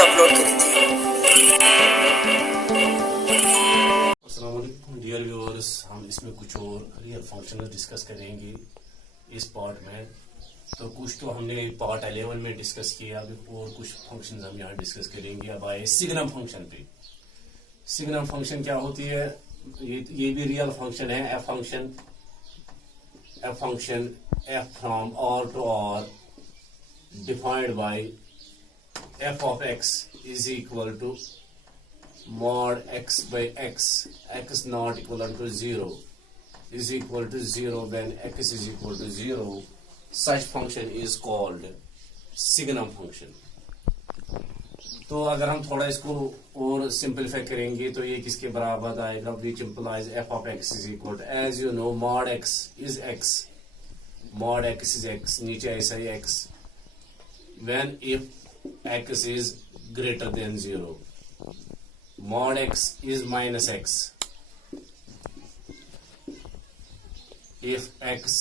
बाद अपलोड करेंगे। अस्सलाम वालेकुम डियर व्यूअर्स, हम इसमें कुछ और रियल फंक्शन डिस्कस करेंगे इस पार्ट में। तो कुछ तो हमने पार्ट 11 में डिस्कस किया, अभी और कुछ फंक्शन हम यहाँ डिस्कस करेंगे। अब आए सिग्नम फंक्शन पे। सिग्नम फंक्शन क्या होती है? ये भी रियल फंक्शन है। F function f from R to R defined by f of x is equal to mod x by x, x not equal to 0 is equal to 0 when x is equal to 0. Such function is called signum function. तो अगर हम थोड़ा इसको और simplify करेंगे तो ये किसके बराबर आएगा? which implies f of x is equal to, as you know, mod x is x, mod x is x, नीचे ऐसा ही x, when if x is greater than 0, mod x is minus x if x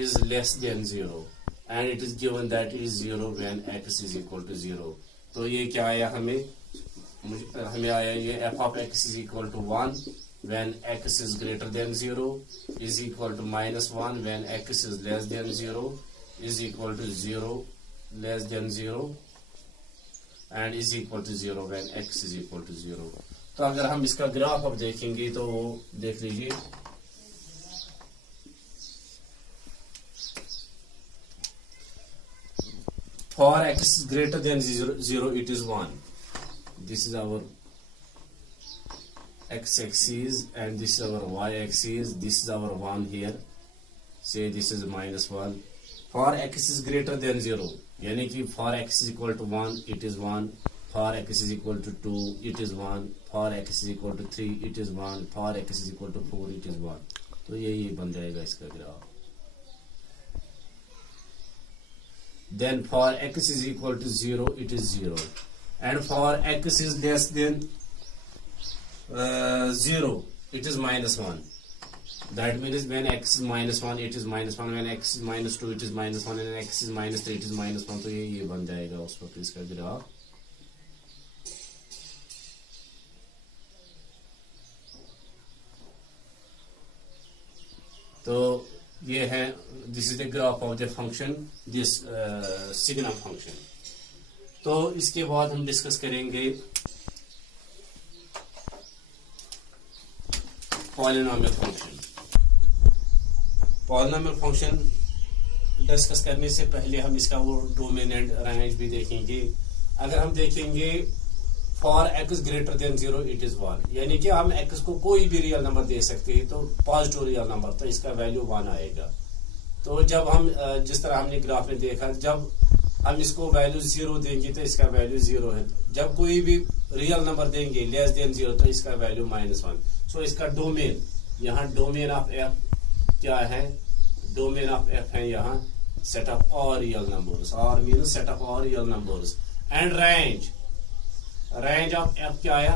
is less than 0, and it is given that it is 0 when x is equal to 0. तो ये क्या आया? हमें आया ये f of x is equal to 1 when x is greater than 0, is equal to minus 1 when x is less than 0, is equal to 0 less than 0, and is equal to 0 when x is equal to 0. तो अगर हम इसका graph अब देखेंगे तो वो देख लीजिए। For x is greater than 0, it is 1. This is our x axis and this is our y axis. This is our 1 here. Say this is minus 1. For x is greater than 0, यानी कि for x is equal to 1 it is 1, for x is equal to 2 it is 1, for x is equal to 3 it is 1, for x is equal to 4 it is 1. तो ये बन जाएगा इसका graph. Then for x is equal to 0 it is 0, and for x is less than 0 it is minus 1. That means when x is minus 1 it is minus 1, when x is minus 2 it is minus 1, and x is minus 3 it is minus 1. तो ये बन जाएगा उस वक्त इसका graph. तो ये है, this is the graph of the function, this signum function. तो इसके बाद हम डिस्कस करेंगे polynomial function. Polynomial function discuss करने से पहले हम इसका वो डोमेन एंड रेंज भी देखेंगे। अगर हम देखेंगे for x greater than 0 it is 1, यानी कि हम एक्स को कोई भी रियल नंबर दे सकते हैं, तो पॉजिटिव रियल नंबर, तो इसका वैल्यू 1 आएगा। तो जब हम जिस तरह हमने ग्राफ में देखा, जब हम इसको वैल्यू 0 देंगे तो इसका वैल्यू 0 है। जब कोई भी रियल नंबर देंगे लेस देन 0 तो इसका वैल्यू -1। सो इसका डोमेन, यहाँ डोमेन ऑफ एफ क्या है? डोमेन ऑफ एफ है यहाँ set of all real numbers, और means set of all real numbers, and range of F क्या आया?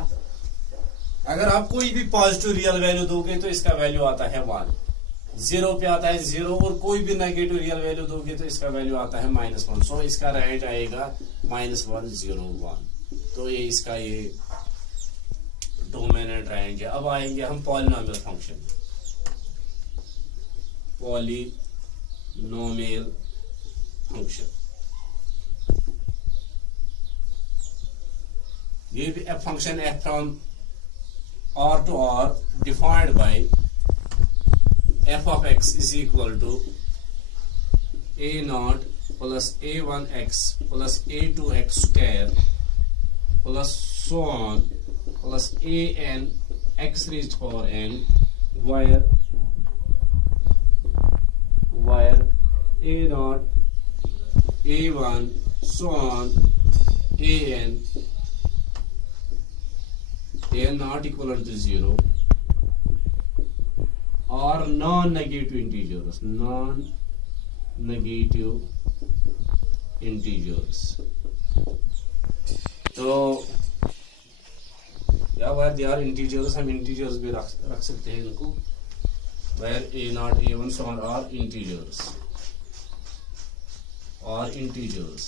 अगर आप कोई भी पॉजिटिव रियल वैल्यू दोगे तो इसका वैल्यू आता है 1, 0 पे आता है 0, और कोई भी नेगेटिव रियल वैल्यू दोगे तो इसका वैल्यू आता है -1। सो इसका रेंज आएगा -1, 0, 1। तो ये इसका ये डोमेन एंड रेंज है। अब आएंगे हम पॉलिनोमियल फंक्शन। पॉलिनोमियल फंक्शन, ये भी f function f from R to R defined by f of x is equal to a0 plus a1x plus a2x square plus so on plus an x raised power n where a0 a1 so on an not equal to 0 or non-negative integers। तो या where they are integers, हम integers भी रख सकते हैं इनको, where a0 a1 so on are integers or integers।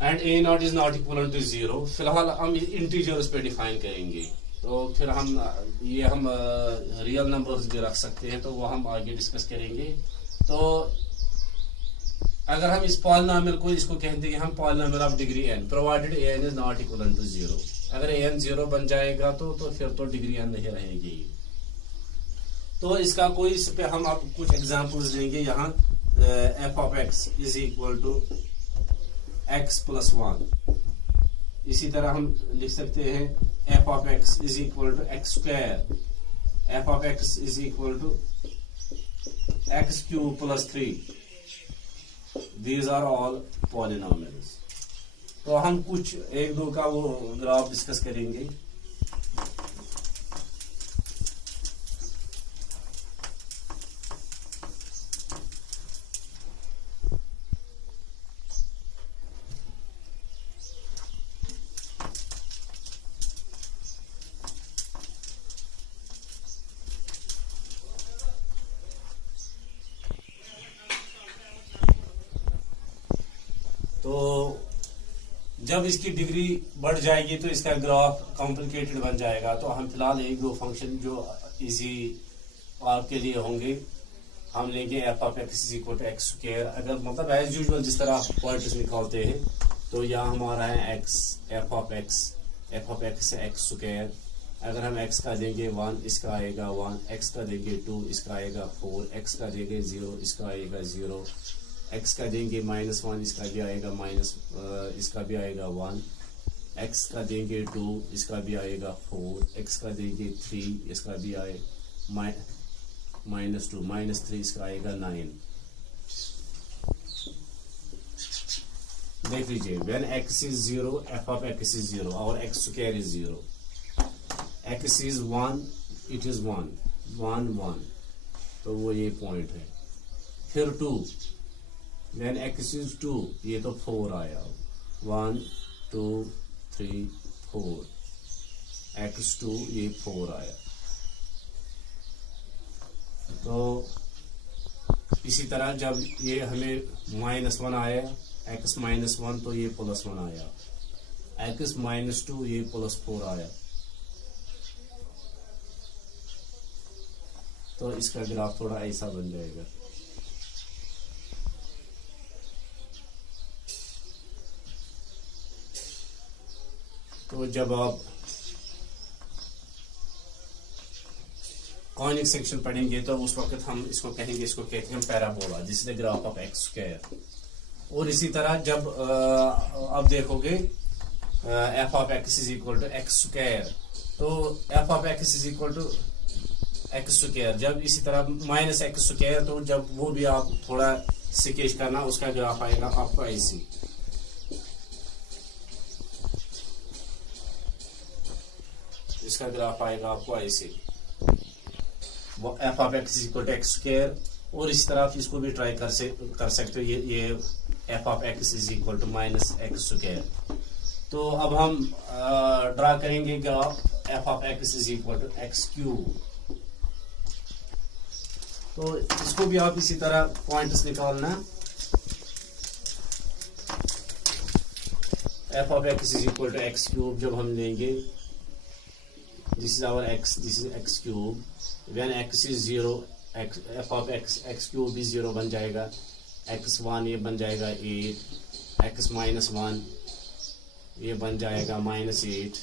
And a naught is not equal to 0। फिलहाल हम इंटीजर्स पे डिफाइन करेंगे, तो फिर हम रियल नंबर्स भी रख सकते हैं, तो वो हम आगे डिस्कस करेंगे। तो अगर हम इस पॉलिनोमियल को इसको कहते हैं हम polynomial of degree n provided an is not equal to 0। अगर an 0 बन जाएगा तो फिर तो डिग्री n नहीं रहेगी। तो इसका कोई इस पे हम अब कुछ एग्जांपल्स लेंगे। यहाँ f of x is equal to x plus 1। इसी तरह हम लिख सकते हैं f of x is equal to x square, f of x is equal to x cube plus 3। These are all polynomials। तो हम कुछ एक दो का वो ग्राफ डिस्कस करेंगे। तो जब इसकी डिग्री बढ़ जाएगी तो इसका ग्राफ कॉम्प्लिकेटेड बन जाएगा। तो हम फिलहाल एक दो फंक्शन जो इजी आपके लिए होंगे हम लेंगे f of x is equal to x square. अगर मतलब एज यूजुअल जिस तरह आप पॉइंट्स निकालते हैं, तो यहाँ हमारा है x, f ऑफ x है x स्क्वायर। अगर हम x का देंगे 1, इसका आएगा 1, x का देंगे 2, इसका आएगा 4, x का देंगे 0, इसका आएगा 0, x का देंगे -1, इसका भी आएगा इसका भी आएगा 1, x का देंगे 2, इसका भी आएगा 4, x का देंगे 3, इसका भी आएगा -2, -3, इसका आएगा 9। देख लीजिए, when x is 0, f of x is 0 और x square is 0, x is 1, it is 1, 1, 1, तो वो ये पॉइंट है। फिर 2, when x is 2, ये तो 4 आया, 1, 2, 3, 4, x2 ये 4 आया। तो इसी तरह जब ये हमें -1 आया, x -1, तो ये +1 आया, x -2 ये +4 आया। तो इसका ग्राफ थोड़ा ऐसा बन जाएगा। तो जब आप कॉनिक सेक्शन पढ़ेंगे तो उस वक्त हम इसको कहेंगे, इसको कहते हैं parabola, this is the graph of x square. और इसी तरह जब अब देखोगे f of x is equal to x square, तो f of x is equal to x square. जब इसी तरह -x स्क्वायर, तो जब वो भी आप थोड़ा स्केच करना, उसका ग्राफ आएगा आपको ऐसी। इसका ग्राफ आएगा आपको ऐसे, f of x is equal to x square. और इस तरह इसको भी ट्राई कर सकते हो, ये f of x is equal to -x square. तो अब हम ड्रा करेंगे graph f of x is equal to x cube. तो इसको भी आप इसी तरह पॉइंट्स निकालना, f of x is equal to x cube जब हम लेंगे, this is our x, this is x cube, when x is 0, f of x cube भी 0 बन जाएगा, x1 ये बन जाएगा 8, x -1 ये बन जाएगा -8,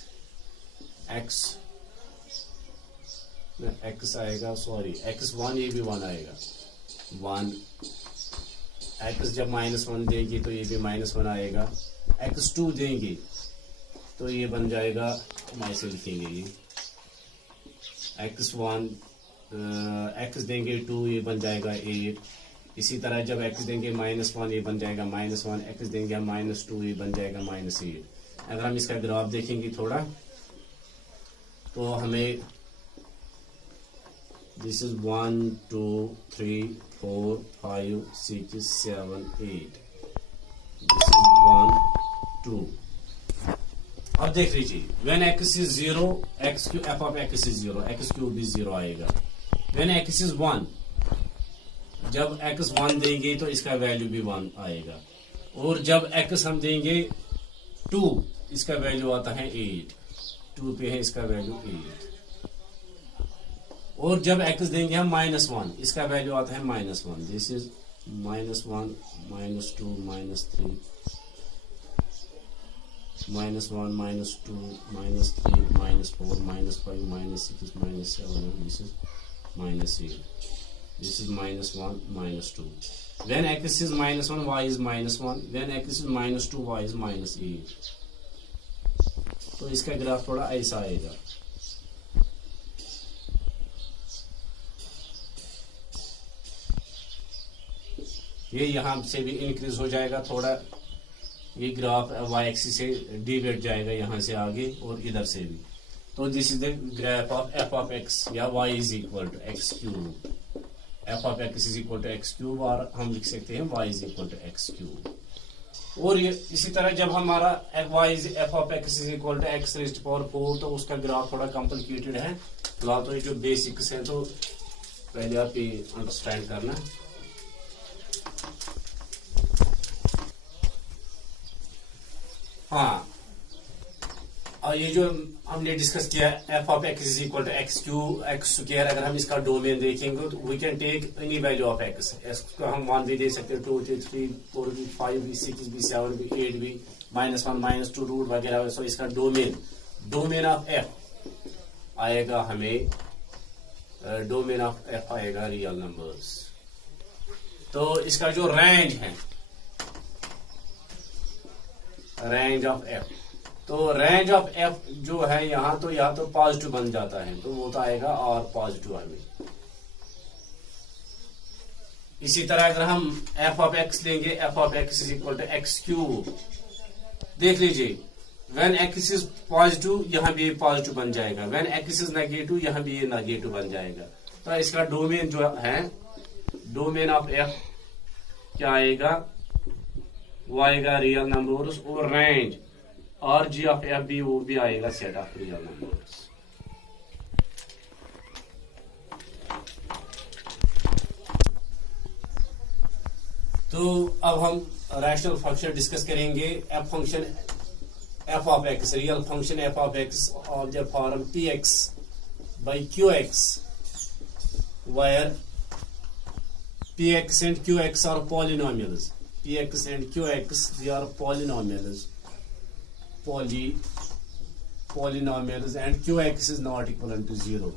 x आएगा, सॉरी x1 ये भी 1 आएगा 1, x जब -1 देंगे तो ये भी -1 आएगा, x2 देंगे तो ये बन जाएगा, हम ऐसे लिखेंगे ये x1, x देंगे 2 ये बन जाएगा 8। इसी तरह जब x देंगे -1 ये बन जाएगा -1, x देंगे हम -2 ये बन जाएगा -8। अगर हम इसका ग्राफ देखेंगे थोड़ा, तो हमें दिस इज 1, 2, 3, 4, 5, 6, 7, 8, दिस इज 1, 2। अब देख लीजिए, when x is 0, f of x is 0, x cube भी 0 आएगा। when x is 1, जब x 1 देंगे तो इसका वैल्यू भी 1 आएगा। और जब x हम देंगे 2 इसका वैल्यू आता है 8, 2 पे है इसका वैल्यू 8। और जब x देंगे हम -1, इसका वैल्यू आता है -1। This is -1 -2 -3 -1 -2 -3 -4 -5 -6 -7, this is -8, this is -1 -2। when x is -1 y is -1, when x is -2 y is -8। तो इसका ग्राफ थोड़ा ऐसा आएगा। ये यहां से भी इंक्रीज हो जाएगा थोड़ा, ये ग्राफ y एक्सिस से डिवाइड जाएगा यहां से आगे और इधर से भी। तो this is the graph of f of x या y is equal to x cube. f of x is equal to x cube, और हम लिख सकते हैं y is equal to x cube. और ये इसी तरह जब हमारा y is f of x is equal to x raised to power 4, तो उसका ग्राफ थोड़ा कॉम्प्लिकेटेड है। फिलहाल तो ये जो बेसिक्स हैं तो पहले आप ये अंडरस्टैंड करना। हाँ, और ये जो हमने डिस्कस किया f of x is equal to x cube x square, अगर हम इसका डोमेन देखेंगे तो we can take any value of x को हम 1 भी दे सकते हैं, 2 3 4 भी 5 भी 6 भी 7 भी 8 भी -1 -2 रूट वगैरह। सो इसका डोमेन ऑफ f आएगा हमें, डोमेन ऑफ f आएगा रियल नंबर्स। तो इसका जो रेंज है, रेंज ऑफ f, तो रेंज ऑफ f जो है यहाँ तो पॉजिटिव बन जाता है, तो वो तो आएगा और पॉजिटिव हमें। इसी तरह अगर हम f ऑफ x लेंगे, f of x is equal to x cube, देख लीजिए व्हेन x इज पॉजिटिव यहाँ भी पॉजिटिव बन जाएगा, व्हेन x इज नेगेटिव यहाँ भी ये नेगेटिव बन जाएगा। तो इसका डोमेन जो है, डोमेन ऑफ f क्या आएगा, वो आएगा रियल नंबर्स, और रेंज और जी ऑफ एफ भी वो भी आएगा सेट ऑफ रियल नंबर्स। तो अब हम रैशनल फंक्शन डिस्कस करेंगे। F function f of x, real function f of x of the form P x by Q x, where P x and Q x are polynomials. Px and Qx, they are polynomials, polynomials, and Qx is not equivalent to 0.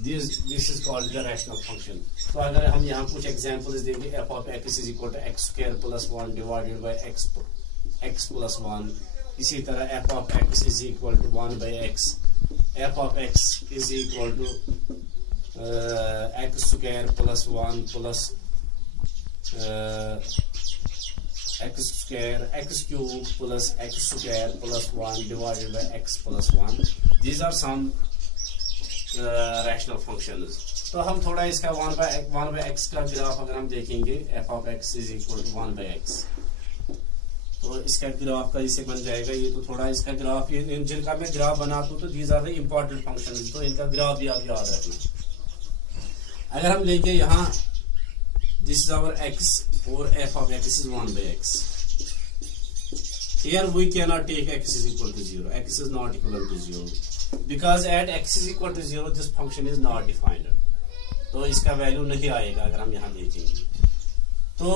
This is called the rational function. तो अगर हम यहाँ कुछ examples देंगे, f of x is equal to x square plus 1 divided by x plus 1. इसी तरह f of x is equal to 1 by x. f of x is equal to x square plus 1 plus x square, x cube plus x square plus 1 divided by x plus 1. These are some rational functions. तो हम थोड़ा इसका 1 by x का graph अगर हम देखेंगे, f of x is equal to 1 by x, तो इसका ग्राफ का इसे बन जाएगा। ये तो थोड़ा इसका ग्राफ, जिनका मैं ग्राफ बनाता हूँ तो these are the important functions, तो इनका ग्राफ भी आप याद रखना। अगर हम लेंगे यहाँ this is our x, or f of x is 1 by x. Here we cannot take x is equal to 0. X is not equal to 0 because at x is equal to 0 this function is not defined. तो इसका value नहीं आएगा अगर हम यहाँ देखेंगे। तो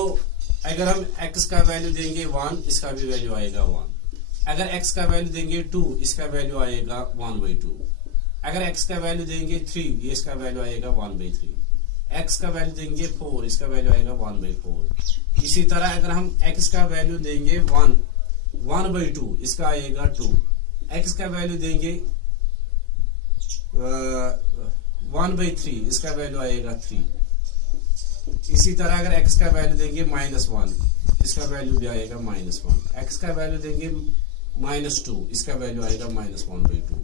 अगर हम x का वैल्यू देंगे 1, इसका भी वैल्यू आएगा 1। अगर x का वैल्यू देंगे 2, इसका वैल्यू आएगा 1 by 2। अगर x का वैल्यू देंगे 3, ये इसका वैल्यू आएगा 1 by 3। x का वैल्यू देंगे 4, इसका वैल्यू आएगा 1 by 4। इसी तरह अगर हम x का वैल्यू देंगे 1 by 2, इसका आएगा 2। x का वैल्यू देंगे 1 by 3, इसका वैल्यू आएगा 3। इसी तरह अगर x का वैल्यू देंगे -1, इसका वैल्यू भी आएगा -1। x का वैल्यू देंगे -2, इसका वैल्यू आएगा -1 by 2।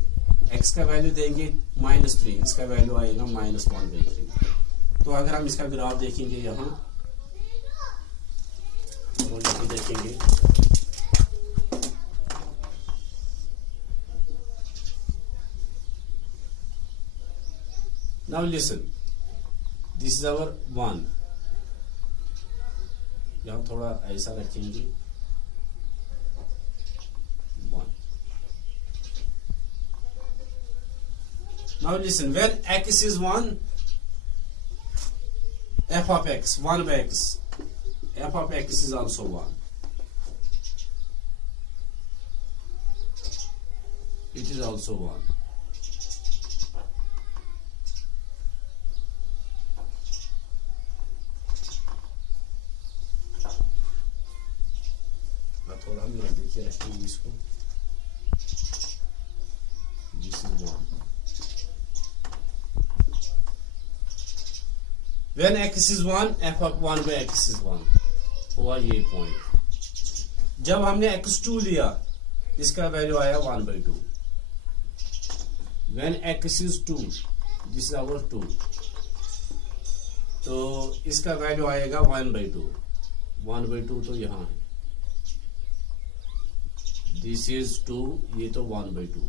x का वैल्यू देंगे -3, इसका वैल्यू आएगा -1 by 3। तो अगर हम इसका ग्राफ देखेंगे यहाँ, तो यहाँ देखेंगे now listen, this is our 1, यहाँ थोड़ा ऐसा रखेंगे 1, Now listen, when x is 1, f of x, 1 by x, f of x is also 1. It is also 1. थोड़ा हम देखिए इसको, this is 1. When x is 1, f of 1 by x is 1. हुआ ये पॉइंट. जब हमने x2 लिया, इसका वैल्यू आया 1 by 2. When x is 2, this is our 2. तो इसका वैल्यू आएगा 1 by 2. 1 by 2 तो यहां है. This is 2, ये तो 1 by 2.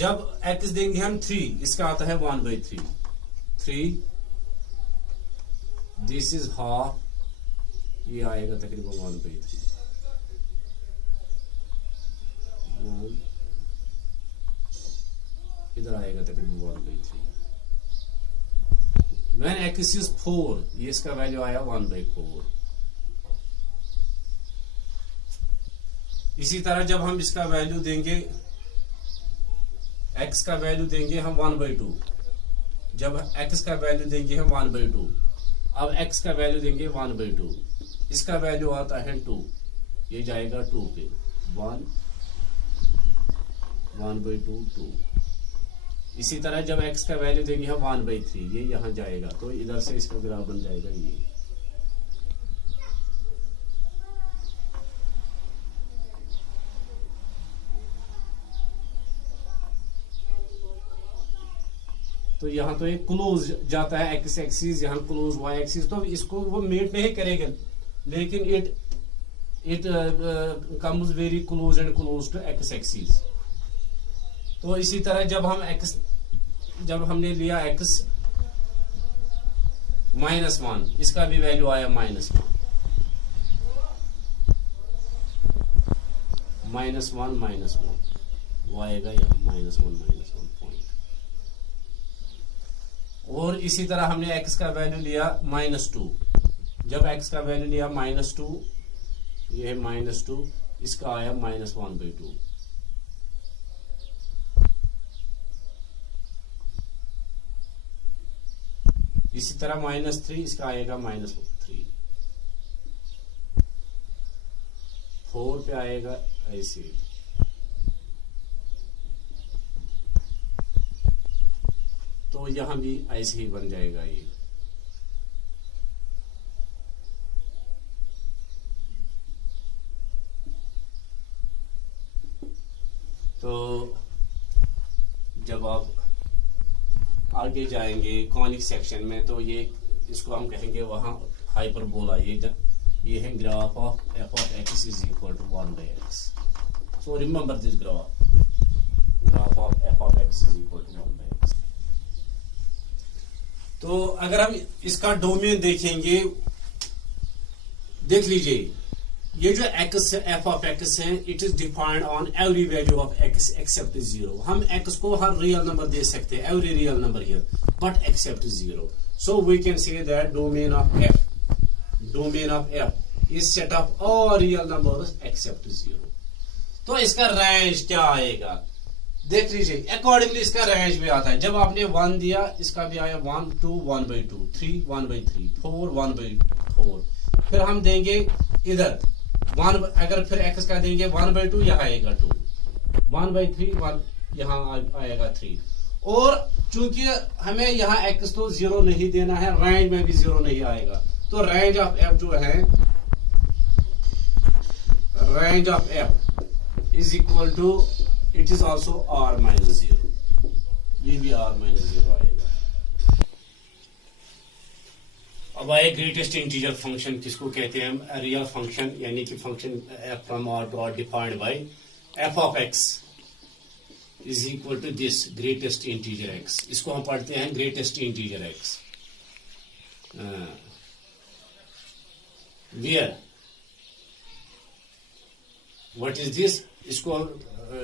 जब x देंगे हम 3, इसका आता है 1 by 3. 3, this is half, ये आएगा तकरीबन 1 by 3. 1, इधर आएगा तकरीबन 1 by 3. When x is 4, ये इसका वैल्यू आया 1 by 4. इसी तरह जब हम इसका वैल्यू देंगे, x का वैल्यू देंगे हम 1 by 2. जब x का वैल्यू देंगे हम 1 by 2. अब x का वैल्यू देंगे 1 by 2. इसका वैल्यू आता है 2. ये जाएगा 2 पे. 1 by 2, 2. इसी तरह जब x का वैल्यू देंगे हम 1 by 3, ये यहां जाएगा, तो इधर से इसका ग्राफ बन जाएगा ये. तो यहां तो एक क्लोज जाता है x एक्सिस, यहां क्लोज y एक्सिस, तो इसको वो मीट नहीं करेगा, लेकिन it comes very close and close to x axis. तो इसी तरह जब हमने लिया x -1, इसका भी वैल्यू आया -1. -1 वो आएगा यहाँ -1 पॉइंट. और इसी तरह हमने x का वैल्यू लिया -2. जब x का वैल्यू लिया -2, ये है -2, इसका आया -1 by 2. इसी तरह -3, इसका आएगा -3. 4 पे आएगा ऐसे. तो यहां भी ऐसे ही बन जाएगा ये. तो जब आप आगे जाएंगे कॉनिक सेक्शन में, तो ये इसको हम कहेंगे वहां हाइपरबोला. ये है graph of f of x is equal to 1 by x. So remember this graph of f of x is equal to 1 by x. तो अगर हम इसका डोमेन देखेंगे, देख लीजिए, ये जो x f of x है, it is defined on every value of x except 0. हम x को हर रियल नंबर दे सकते हैं, every real number here, but except 0. So we can say that domain of f is set of all real numbers except 0. तो इसका range क्या आएगा, देख लीजिए. अकॉर्डिंगली इसका रेंज भी आता है. जब आपने 1 दिया, इसका भी आया 1, 2, 1 by 2, 3, 1 by 3, 4, 1 by 4. फिर हम देंगे इधर 1, अगर फिर x का देंगे 1 by 2, यहाँ आएगा 2. 1 by 3, 1 यहाँ आएगा 3. और चूंकि हमें यहाँ x तो 0 नहीं देना है, रेंज में भी 0 नहीं आएगा, तो रेंज ऑफ f जो है, range of f is equal to, it is also r-0. ये भी r-0 आएगा. अब आए ग्रेटेस्ट इंटीजर फंक्शन, किसको कहते हैं, रियल फंक्शन, यानी कि function f from r to r defined by f of x is equal to this greatest integer x. इसको हम पढ़ते हैं greatest integer x. Where what is this, इसको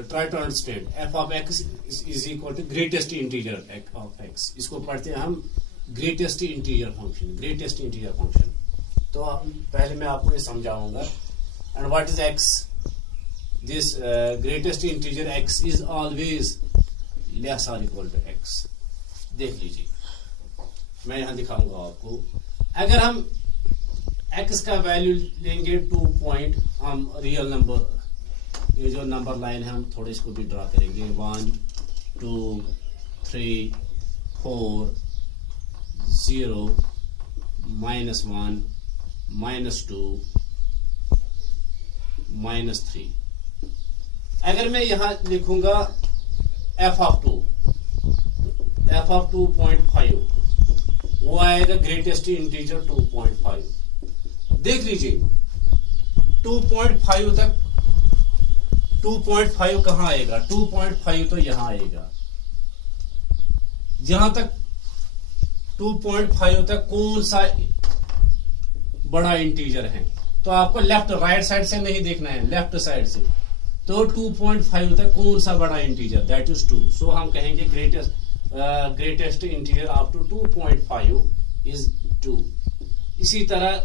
try to understand. F of x is equal to greatest integer of X, इसको पढ़ते हैं हम greatest integer function, greatest integer function. तो पहले मैं आपको ये समझाऊंगा। And what is X, this greatest integer x is always less और इक्वल टू एक्स। देख लीजिए, मैं यहां दिखाऊंगा आपको। अगर हम x का वैल्यू लेंगे 2 पॉइंट, हम रियल नंबर, ये जो नंबर लाइन है हम थोड़े इसको भी ड्रा करेंगे, 1 2 3 4 0 -1 -2 -3। अगर मैं यहां लिखूंगा f ऑफ 2.5, वो आएगा ग्रेटेस्ट इंटीजर 2.5। देख लीजिए 2.5 तक, 2.5 कहां आएगा, 2.5 तो यहां आएगा। यहां तक 2.5 तक कौन सा बड़ा इंटीजर है, तो आपको लेफ्ट राइट साइड से नहीं देखना है, लेफ्ट साइड से। तो 2.5 तक कौन सा बड़ा इंटीजर, दैट इज 2। सो हम कहेंगे greatest integer up to 2.5 is 2। इसी तरह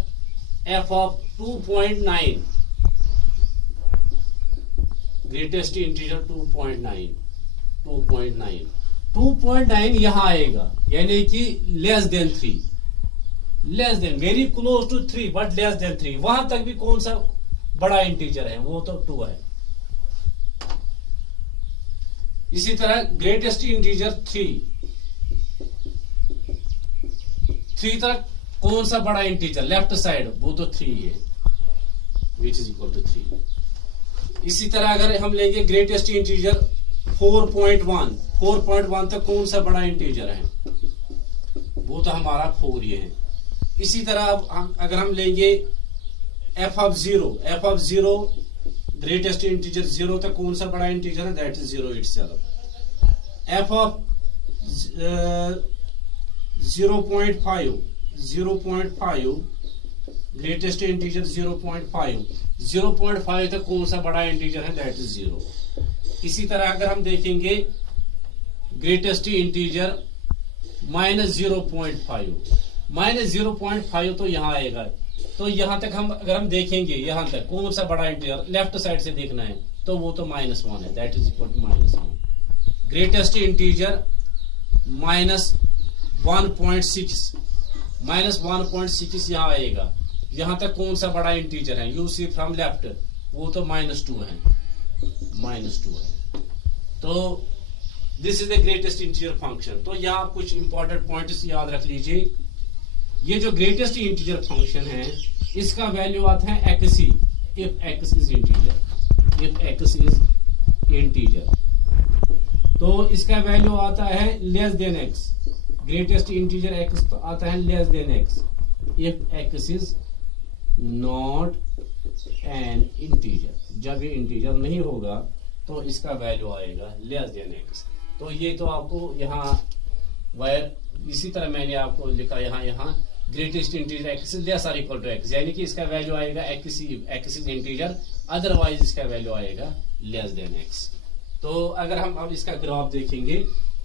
f ऑफ 2.9, ग्रेटेस्ट इंटीजर 2.9 यहां आएगा, यानी कि less than 3, less than, very close to 3 but less than 3। वहां तक भी कौन सा बड़ा इंटीजर है, वो तो 2 है। इसी तरह ग्रेटेस्ट इंटीजर 3 तक कौन सा बड़ा इंटीजर, लेफ्ट साइड, वो तो 3 है, विच इज इक्वल टू 3। इसी तरह अगर हम लेंगे ग्रेटेस्ट इंटीजर 4.1 तक कौन सा बड़ा इंटीजर है, वो तो हमारा 4 ये है। इसी तरह अगर हम लेंगे f ऑफ 0 ग्रेटेस्ट इंटीजर 0 तक कौन सा बड़ा इंटीजर है, that is 0 itself. f of 0.5 greatest integer 0.5 तक कौन सा बड़ा इंटीजर है, दैट इज 0। इसी तरह अगर हम देखेंगे ग्रेटेस्ट इंटीजर -0.5 तो यहां आएगा। तो यहां तक अगर हम देखेंगे, यहां तक कौन सा बड़ा इंटीजर, लेफ्ट साइड से देखना है, तो वो तो -1 है, that is equal to -1। Greatest integer -1.6 यहां आएगा। यहां तक कौन सा बड़ा इंटीजर है, यू सी फ्रॉम लेफ्ट, वो तो -2 है। तो this is the greatest integer function. तो यहां कुछ इंपॉर्टेंट पॉइंट्स याद रख लीजिए। ये जो ग्रेटेस्ट इंटीजर फंक्शन है, इसका वैल्यू आता है xc, if x is integer, तो इसका वैल्यू आता है less than x। Greatest integer x तो आता है less than x, if x is not an integer. जब ये इंटीजर नहीं होगा तो इसका वैल्यू आएगा लेस देन x। तो ये तो आपको यहाँ इसी तरह मैंने आपको लिखा यहाँ greatest integer x is less और इक्वल टू x, यानी कि इसका वैल्यू आएगा x इज इंटीजर, अदरवाइज इसका वैल्यू आएगा लेस देन x। तो अगर हम अब इसका ग्राफ देखेंगे,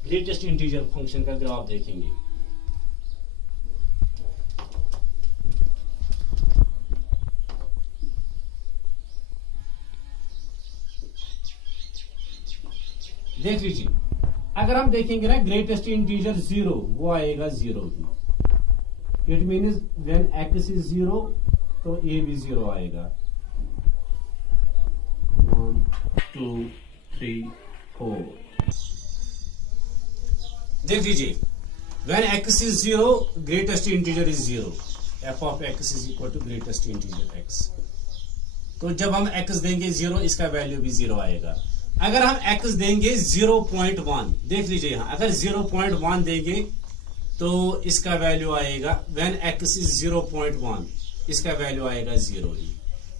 ग्रेटेस्ट इंटीजर फंक्शन का ग्राफ देखेंगे, देख लीजिए। अगर हम देखेंगे ना ग्रेटेस्ट इंटीजर 0, वो आएगा 0 ही। It means when x is 0 तो a भी 0 आएगा। 1 2 3 4 देख लीजिए, when x is 0 greatest integer is 0, f of x is equal to greatest integer x। तो जब हम x देंगे 0, इसका वैल्यू भी 0 आएगा। अगर हम x देंगे 0.1, देख लीजिए यहां, अगर 0.1 देंगे तो इसका वैल्यू आएगा, व्हेन x इज 0.1 इसका वैल्यू आएगा 0 ही।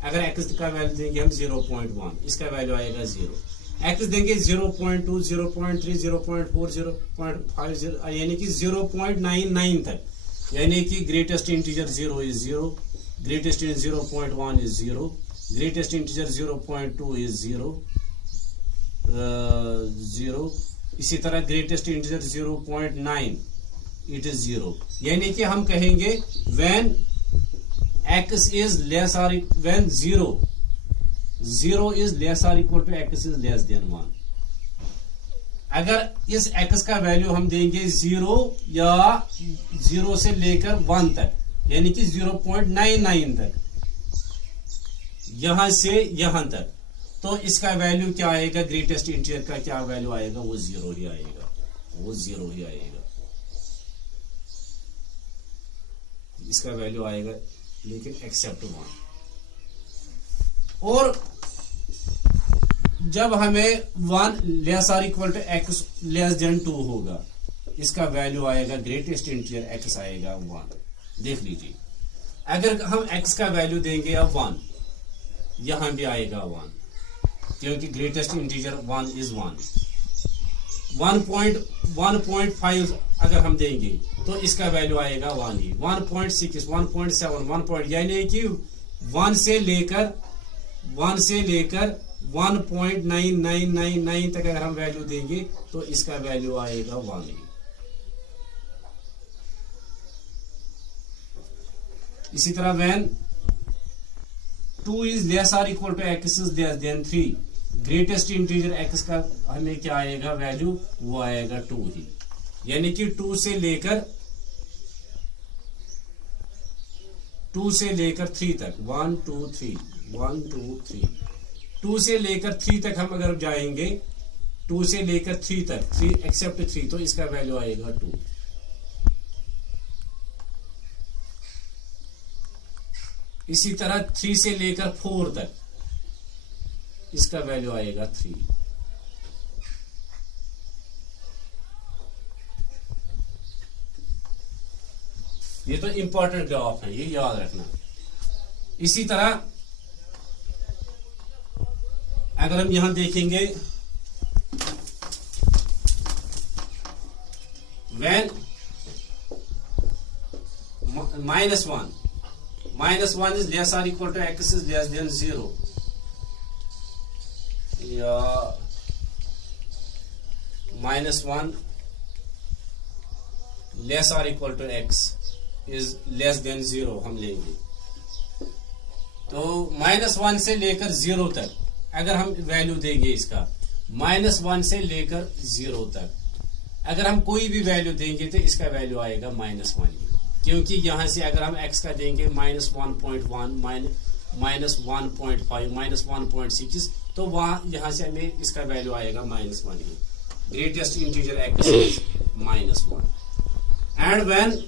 अगर x का वैल्यू देंगे हम 0.1, इसका वैल्यू आएगा 0। x देंगे 0.2 0.3 0.4 0.50 यानी कि 0.99 तक, यानी कि greatest integer 0 is 0, greatest integer 0.1 is 0, greatest integer 0.2 is 0, 0। इसी तरह ग्रेटेस्ट इंटीजर 0.9 इट इज 0। यानी कि हम कहेंगे व्हेन x इज लेस और व्हेन 0 इज लेस और equal to x is less than 1। अगर इस x का वैल्यू हम देंगे 0 या 0 से लेकर 1 तक, यानी कि 0.99 तक, यहां से यहां तक, तो इसका वैल्यू क्या आएगा? ग्रेटेस्ट इंटीजर का क्या वैल्यू आएगा? वो 0 ही आएगा, वो 0 ही आएगा। इसका वैल्यू आएगा लेकिन एक्सेप्ट 1। और जब हमें 1 लेस और equal to x less than 2 होगा, इसका वैल्यू आएगा ग्रेटेस्ट इंटीजर x आएगा 1। देख लीजिए, अगर हम x का वैल्यू देंगे अब 1, यहां भी आएगा 1, क्योंकि ग्रेटेस्ट इंटीजर 1 इज 1। 1.5 अगर हम देंगे तो इसका वैल्यू आएगा 1 ही। 1.6, 1.7, 1. यानी कि 1 से लेकर 1.9999 तक अगर हम वैल्यू देंगे तो इसका वैल्यू आएगा 1 ही। इसी तरह व्हेन 2 इज लेस और equal to x is less than 3, greatest integer x का हमें क्या आएगा वैल्यू? वो आएगा 2 ही। यानी कि 2 से लेकर 3 तक, 1 2 3, 1 2 3, 2 से लेकर 3 तक हम अगर जाएंगे, 2 से लेकर 3 तक, 3 एक्सेप्ट 3, तो इसका वैल्यू आएगा 2। इसी तरह 3 से लेकर 4 तक, इसका वैल्यू आएगा 3। ये तो इंपॉर्टेंट ग्राफ है, ये याद रखना। इसी तरह अगर हम यहां देखेंगे, when -1 is less or equal to x is less than 0, या -1 less or equal to x is less than 0 हम लेंगे। तो -1 से लेकर 0 तक अगर हम वैल्यू देंगे इसका, -1 से लेकर 0 तक अगर हम कोई भी वैल्यू देंगे तो इसका वैल्यू आएगा -1 ही। क्योंकि यहां से अगर हम x का देंगे -1.1, -1.5, -1.6, तो वहां यहां से हमें इसका वैल्यू आएगा -1 ही। Greatest integer x is -1। And when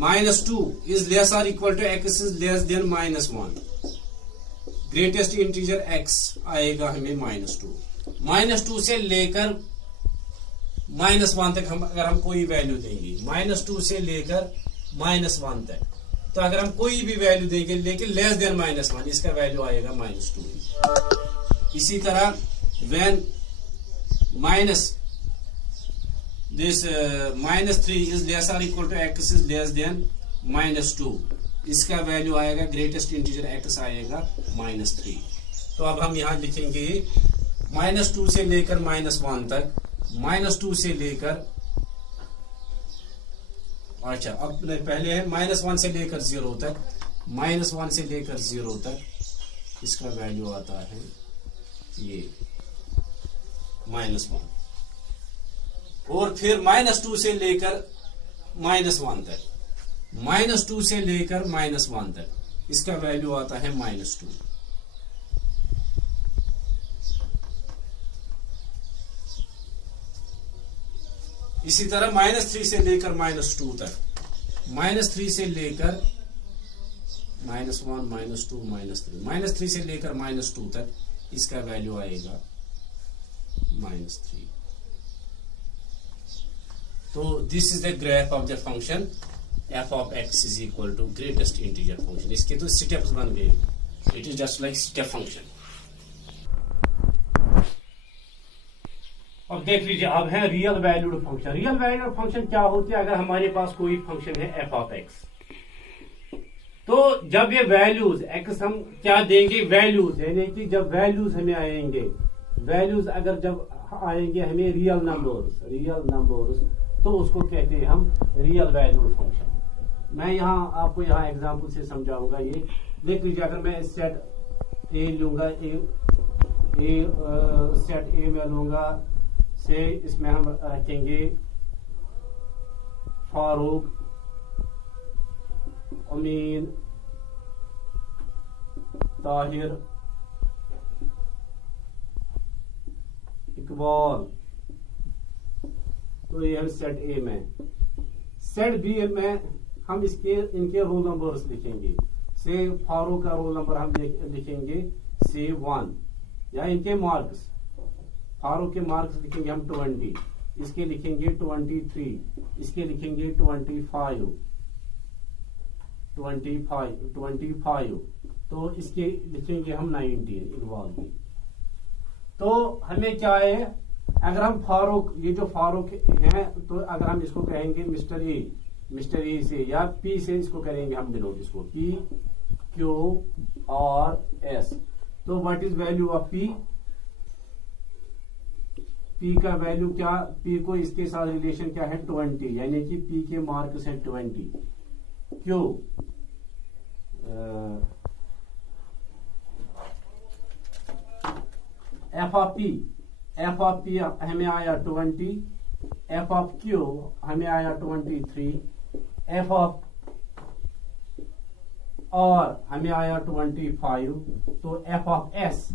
-2 is less or equal to x is less than -1, greatest integer x आएगा हमें -2। -2 से लेकर -1 तक हम अगर हम कोई वैल्यू देंगे, -2 से लेकर -1 तक, तो अगर हम कोई भी वैल्यू देंगे लेकिन लेस देन -1, इसका वैल्यू आएगा -2। इसी तरह when -3 is less or equal to x is less than -2, इसका वैल्यू आएगा ग्रेटेस्ट इंटीजर x आएगा -3। तो अब हम यहां लिखेंगे -2 से लेकर -1 तक, -2 से लेकर, अच्छा अब पहले है -1 से लेकर 0 तक, -1 से लेकर 0 तक इसका वैल्यू आता है ये -1। और फिर -2 से लेकर -1 तक, -2 से लेकर -1 तक इसका वैल्यू आता है -2। इसी तरह -3 से लेकर -2 तक, -3 से लेकर -1 -2 -3, -3 से लेकर -2 तक इसका वैल्यू आएगा -3। तो this is the graph of the function f of x is equal to greatest integer function। इसके तो स्टेप्स बन गए, it is just like step function. अब देख लीजिए, अब है real valued function. Real valued function क्या होती है? अगर हमारे पास कोई फंक्शन है f of x, तो जब ये वैल्यूज एक्स हम क्या देंगे, वैल्यूज, यानी कि जब वैल्यूज हमें आएंगे, वैल्यूज अगर जब आएंगे हमें रियल नंबर्स, तो उसको कहते हैं हम रियल वैल्यूड फंक्शन। मैं यहाँ आपको यहाँ एग्जांपल से समझाऊंगा। ये देख लीजिए, अगर मैं सेट ए लूंगा, सेट ए में लूंगा से, इसमें हम रखेंगे फारूक, अमीन, ताहिर, इकबाल, तो ये हम सेट ए में। सेट बी में हम इनके रोल नंबर्स लिखेंगे। से फारूक का रोल नंबर हम लिखेंगे से 1, या इनके मार्क्स, फारूक के मार्क्स लिखेंगे हम 20, इसके लिखेंगे 23, इसके लिखेंगे 25, तो इसके लिखेंगे हम 19 इकबाल की। तो हमें क्या है, अगर हम फारूक, ये जो फारूक है, तो अगर हम इसको कहेंगे मिस्टर ए से या पी से इसको करेंगे हम डिनोट, इसको पी क्यू आर एस। तो what is value of P? P का वैल्यू क्या, पी को इसके साथ रिलेशन क्या है 20, यानी कि पी के मार्क्स है 20। क्यू एफ ऑफ पी हमें आया 20, एफ ऑफ क्यू हमें आया 23, एफ ऑफ और हमें आया 25, तो एफ ऑफ एस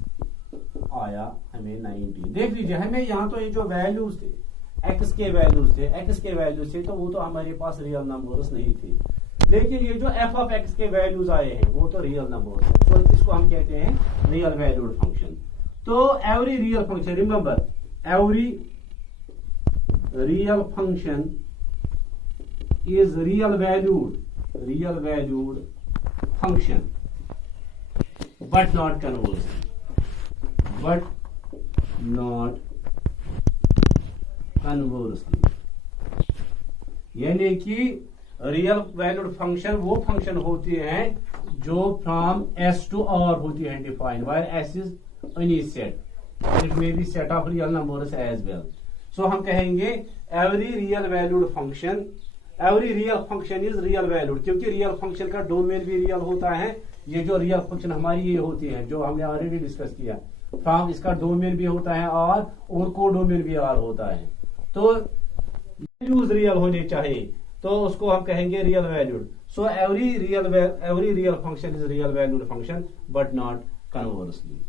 आया हमें 90। देख लीजिए, हमें यहाँ तो ये जो वैल्यूज थे, एक्स के वैल्यूज थे, तो वो तो हमारे पास रियल नंबर्स नहीं थे, लेकिन ये जो एफ ऑफ एक्स के वैल्यूज आए हैं वो तो रियल नंबर्स है, तो इसको हम कहते हैं रियल वैल्यूड फंक्शन। तो every real function, remember, every real function is real valued function, but not conversely. यानी कि रियल वैल्यूड फंक्शन वो फंक्शन होती हैं जो फ्रॉम एस टू आर होती है defined, where S is any set, it may be set of real numbers as well. So हम कहेंगे every real function is real valued, क्योंकि रियल फंक्शन का डोमेन भी रियल होता है। ये जो रियल फंक्शन हमारी ये होती है जो हमने ऑलरेडी डिस्कस किया, फ्रॉम इसका डोमेन भी होता है और को डोमेन भी आर होता है। तो वैल्यूज रियल होने चाहिए, तो उसको हम कहेंगे real valued. So every real function is real valued function, but not conversely.